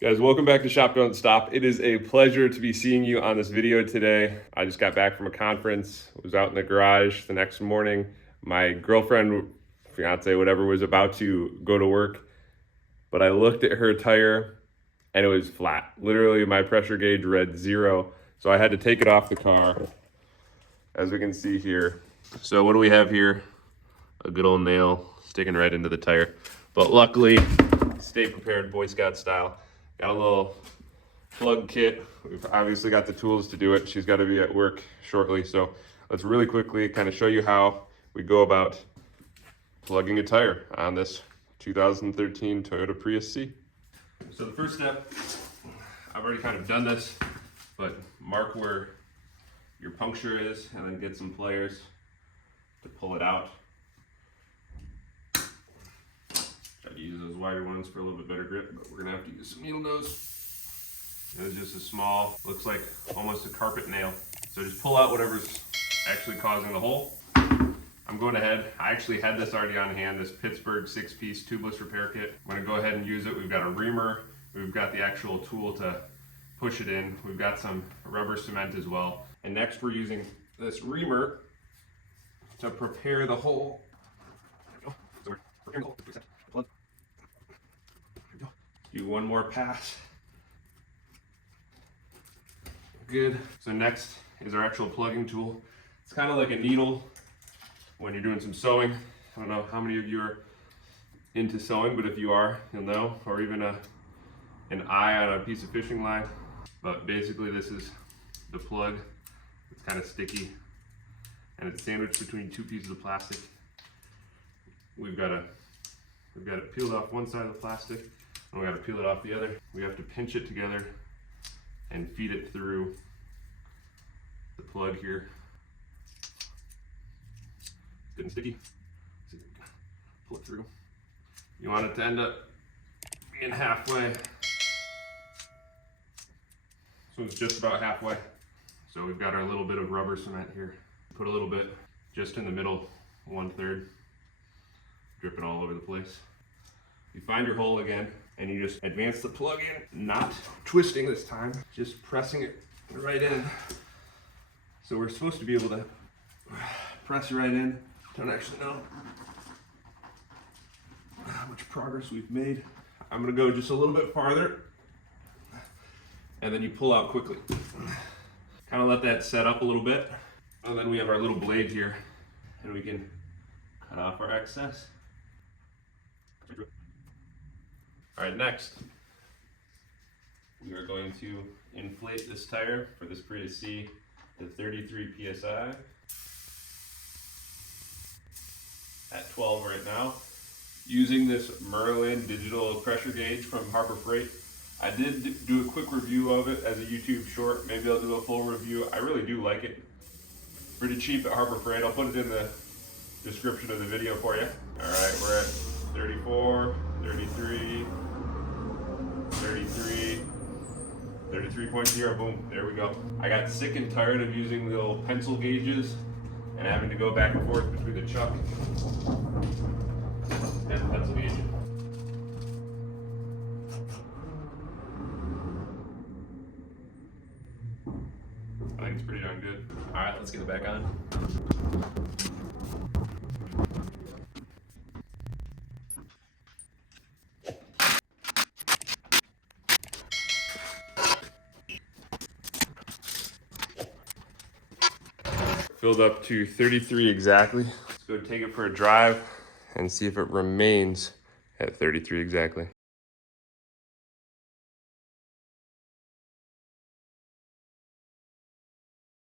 Guys, welcome back to Shop Don't Stop. It is a pleasure to be seeing you on this video today. I just got back from a conference, was out in the garage the next morning. My girlfriend, fiance, whatever, was about to go to work, but I looked at her tire and it was flat. Literally, my pressure gauge read 0, so I had to take it off the car, as we can see here. So what do we have here? A good old nail sticking right into the tire. But luckily, stay prepared, Boy Scout style. Got a little plug kit. We've obviously got the tools to do it. She's got to be at work shortly. So let's really quickly kind of show you how we go about plugging a tire on this 2013 Toyota Prius C. So the first step, I've already kind of done this, but mark where your puncture is and then get some pliers to pull it out. Try to use those wider ones for a little bit better grip, but we're gonna have to use some needle nose. It's just a small, looks like almost a carpet nail. So just pull out whatever's actually causing the hole. I'm going ahead, I actually had this already on hand, this Pittsburgh 6-piece tubeless repair kit. I'm gonna go ahead and use it. We've got a reamer, we've got the actual tool to push it in, we've got some rubber cement as well. And next we're using this reamer to prepare the hole. Do one more pass. Good. So next is our actual plugging tool. It's kind of like a needle when you're doing some sewing. I don't know how many of you are into sewing, but if you are, you'll know, or even an eye on a piece of fishing line. But basically this is the plug. It's kind of sticky and it's sandwiched between two pieces of plastic. We've got it peeled off one side of the plastic and we got to peel it off the other. We have to pinch it together and feed it through the plug here. It's getting sticky. So you can pull it through. You want it to end up being halfway. This one's just about halfway. So we've got our little bit of rubber cement here. Put a little bit just in the middle, 1/3, dripping all over the place. You find your hole again and you just advance the plug in, not twisting this time, just pressing it right in. So we're supposed to be able to press right in. Don't actually know how much progress we've made. I'm gonna go just a little bit farther and then you pull out quickly. Kind of let that set up a little bit. And then we have our little blade here and we can cut off our excess. All right, next, we are going to inflate this tire for this Prius C to 33 PSI at 12 right now. Using this Merlin digital pressure gauge from Harbor Freight. I did do a quick review of it as a YouTube short. Maybe I'll do a full review. I really do like it. Pretty cheap at Harbor Freight. I'll put it in the description of the video for you. All right, we're at 34, 33, 33, 33.0, boom, there we go. I got sick and tired of using the little pencil gauges and having to go back and forth between the chuck and the pencil gauge. I think it's pretty darn good. All right, let's get it back on. Filled up to 33 exactly. Let's go take it for a drive and see if it remains at 33 exactly.